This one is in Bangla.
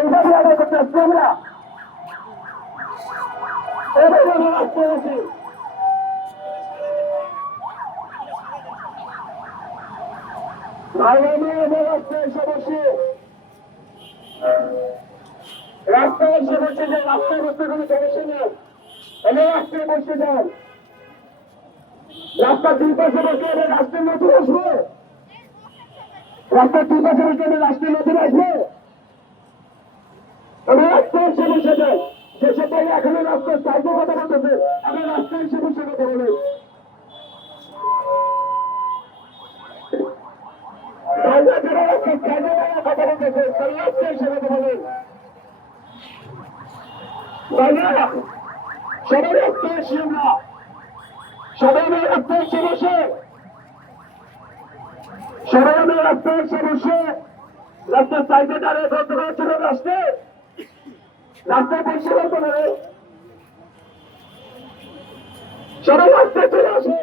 এইভাবে আদায় করতে আসছি আমরা, এইভাবে আমরা আসতে হয়েছি। রাস্তায় এসে বসে যে রাস্তায় বসতে কোনো সমস্যা নেই, এনে রাস্তায় বসতে যান। রাস্তার দুই পাশে বসে এনে রাস্তায় নতুন আসবো, রাস্তার দুই পাশে বসে এনে রাস্তায় নতুন আসবো, আমি রাস্তায় এসে বসে যাই। যে সবাই এখনো রাস্তার সাইডে কথা বলতেছে, আমি রাস্তায় এসে বসে কথা বলি। যারা রাস্তার সাইডে কথা বলতেছে, তারা রাস্তায় এসে কথা বলেন। সবাই রাস্তায় এসে আমরা, সবাই রাস্তায় এসে বসে, সবাই রাস্তায় এসে বসে রাস্তার সাইডে দাঁড়িয়ে বন্ধ করা ছিল রাস্তায়, রাস্তায় পরিষেবা করে সবাই রাস্তায় চলে আসে।